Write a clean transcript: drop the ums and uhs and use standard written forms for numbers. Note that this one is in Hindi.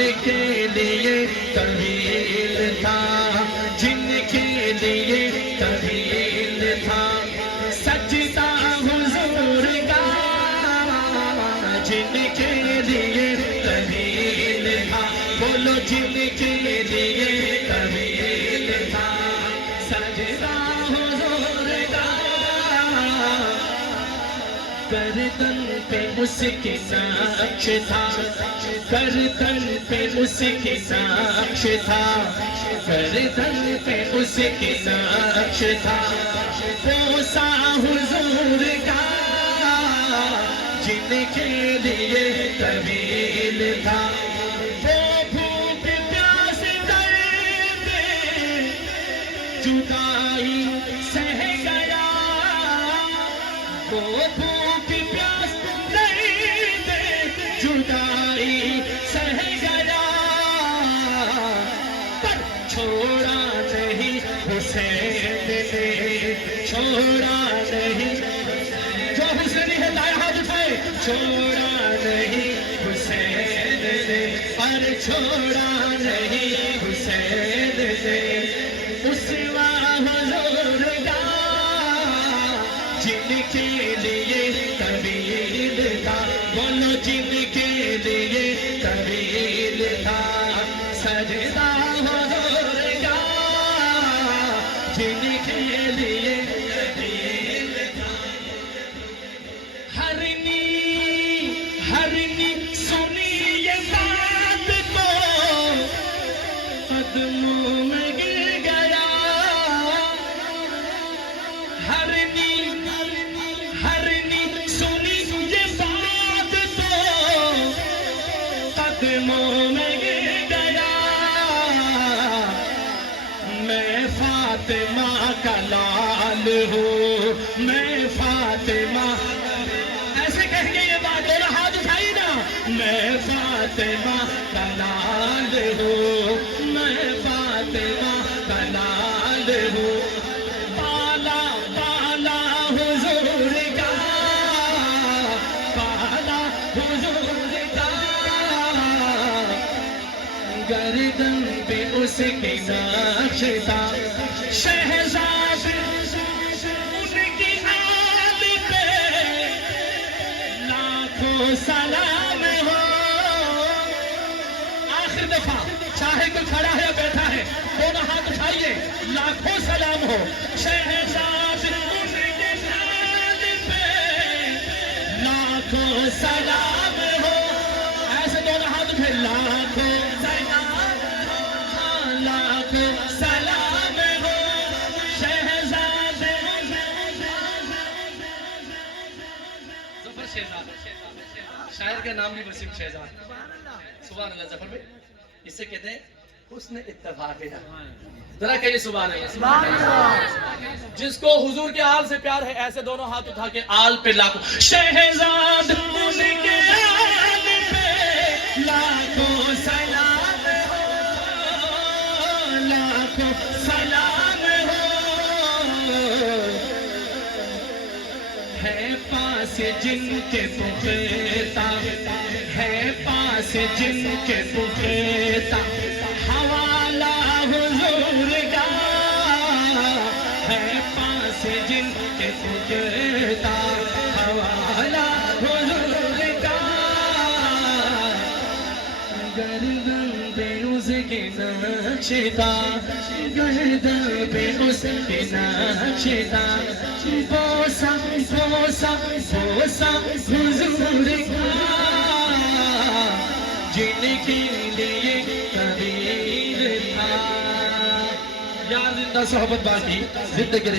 जिनके लिए तवील था, जिनके लिए तवील था सजदा हुजूर का, जिनके लिए तवील था, बोलो जिनके लिए तवील था सजदा हुजूर का। गर्दन पे उसकी नक्श था, गर्दन पे उसकी नक्श था, गर्दन पे उसकी नक्श था, पोसा हुजूर का, जिनके लिए तवील था। वो भूख प्यास दर्द जुदाई सह गया, वो भूख प्यास दर्द जुदाई सह गया, पर छोड़ा नहीं हुसैन ने, छोड़ा नहीं, जो हुसैनी है दाया हाथ उठाए, छोड़ा नहीं हुसैन ने, पर छोड़ा नहीं हुसैन ने, उसवा हुजूर का, जिनके लिए तवील था, बोलो जिनके लिए तवील था सजदा हुजूर का, जिनके लिए तवील था। हरनी हरनी सुनी ये बात तो कदमों में गिर गया, हरनी हरनी सुनी ये बात तो कदमों में गिर गया, मैं फातिमा का लाल हूँ, मैं फातिमा, ऐसे कहेंगे ये बात, दोनों हाथ उठाई ना, मैं फातिमा का लाल हूँ, मैं फातिमा का लाल हूँ, पाला पाला हुजूर का, पाला हुजूर का, गर्दन पे उसकी नक्श था, शहजाद उनकी आल पे लाखों सलाम हो। आखिर दफा चाहे कोई खड़ा है या बैठा है, दोनों हाथ उठाइए, लाखों सलाम हो। शहजाद उनके आल पे लाखों सलाम हो, ऐसे दोनों हाथ उठे, लाखों लाखों सलाम हो। शहजाद जफर शहजाद, शायर का नाम भी वसीम शहजाद, सुभान अल्लाह। जफर भाई इसे कहते हैं हुस्न इत्तेफाक। जरा कहिए सुभान अल्लाह। जिसको हुजूर के आल से प्यार है, ऐसे दोनों हाथ उठा के आल पे लाखों, शहजाद उनके आल पे लाखों सलाम हो, लाखों सलाम हो। है पास जिनके पुख्ता, है पास जिनके पुख्ता, हवाला हुजूर का, है पास जिनके पुख्ता, हवाला हुजूर का, गर्दन पे उसके नक्श था, गर्दन पे उसके नक्श था, बोसा बोसा बोसा हुजूर का, जिनके लिए तवील था। यार जिंदा सोहबत बाकी जिंदगी